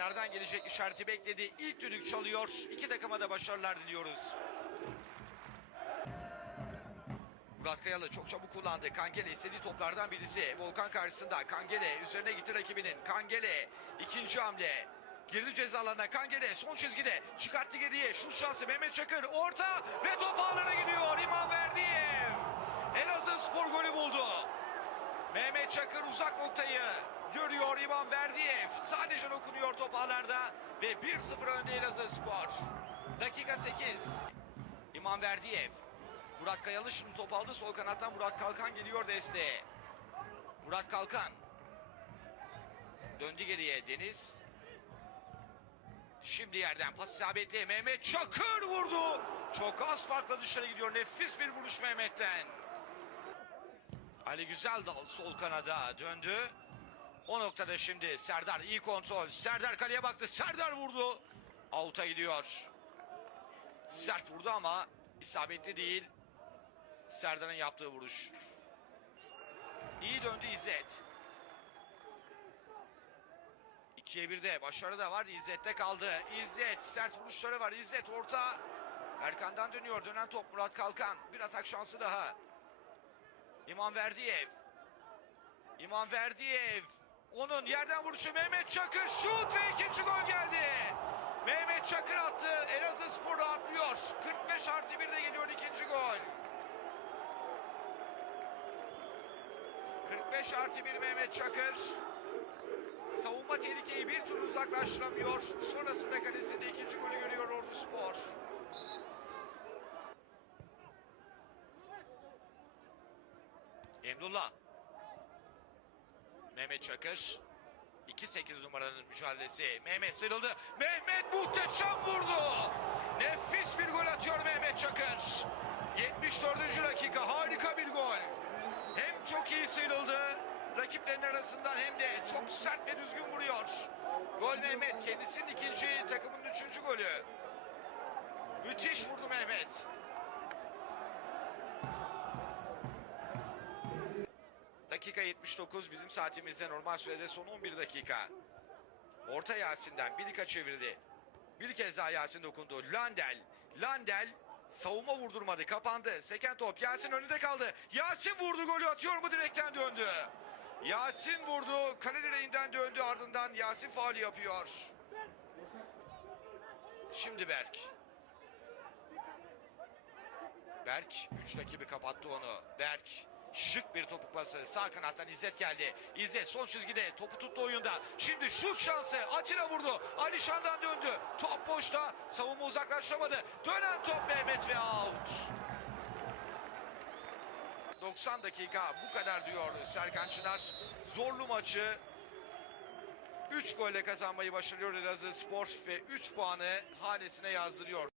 kenardan gelecek işareti bekledi. İlk düdük çalıyor. İki takıma da başarılar diliyoruz. Murat Kayalı çok çabuk kullandı. Kangele istediği toplardan birisi. Volkan karşısında Kangele üzerine gitti rakibinin. Kangele ikinci hamle. Girdi ceza alanına Kangele son çizgide çıkarttı geriye şut şansı Mehmet Çakır orta ve top ağlara gidiyor İmam Verdiyev Elazığ spor golü buldu Mehmet Çakır uzak noktayı görüyor İmam Verdiyev sadece dokunuyor top ağlarda ve 1-0 önde Elazığ spor. Dakika 8 İmam Verdiyev Murat Kayalı şimdi top aldı. Sol kanattan Murat Kalkan geliyor desteğe. Murat Kalkan. Döndü geriye Deniz. Şimdi yerden pas isabetli. Mehmet Çakır vurdu. Çok az farkla dışarı gidiyor. Nefis bir vuruş Mehmet'ten. Ali Güzel dal sol kanada. Döndü. O noktada şimdi Serdar iyi kontrol. Serdar kaleye baktı. Serdar vurdu. Out'a gidiyor. Sert vurdu ama isabetli değil. Serdar'ın yaptığı vuruş. İyi döndü İzzet. 2'ye 1'de başarı da var. İzzet'te kaldı. İzzet sert vuruşları var. İzzet orta. Erkan'dan dönüyor. Dönen top Murat Kalkan. Bir atak şansı daha. İmam Verdiyev. İmam Verdiyev. Onun yerden vuruşu Mehmet Çakır. Şut ve ikinci gol geldi. Mehmet Çakır attı. Elazığ Spor atlıyor. 45 artı 1'de geliyor ikinci gol. 45 artı 1 Mehmet Çakır. Savunma tehlikeyi bir türlü uzaklaştıramıyor. Sonrasında kalesinde ikinci golü görüyor Ordu Spor. Emrullah. Mehmet Çakır. 2-8 numaranın mücadelesi. Mehmet sıyrıldı. Mehmet muhteşem vurdu. Nefis bir gol atıyor Mehmet Çakır. 74. dakika harika bir gol. Hem çok iyi sıyrıldı rakiplerin arasından hem de çok sert ve düzgün vuruyor. Gol Mehmet kendisinin ikinci takımın üçüncü golü. Müthiş vurdu Mehmet. Dakika 79 bizim saatimizde normal sürede son 11 dakika. Orta Yasin'den Bilika çevirdi. Bir kez daha Yasin dokundu. Landel. Landel savunma vurdurmadı. Kapandı. Seken top. Yasin önünde kaldı. Yasin vurdu golü atıyor mu direkten döndü. Yasin vurdu. Kale direğinden döndü ardından Yasin faul yapıyor. Şimdi Berk. Berk 3 rakibi kapattı onu. Berk şık bir topuk pası. Sağ kanattan İzzet geldi. İzzet sol çizgide topu tuttu oyunda. Şimdi şut şansı. Açıla vurdu. Alişan'dan döndü. Top boşta. Savunma uzaklaşamadı. Dönen top Mehmet ve out. 90 dakika bu kadar diyor Serkan Çınar. Zorlu maçı 3 golle kazanmayı başarıyor Elazığ Spor ve 3 puanı hanesine yazdırıyor.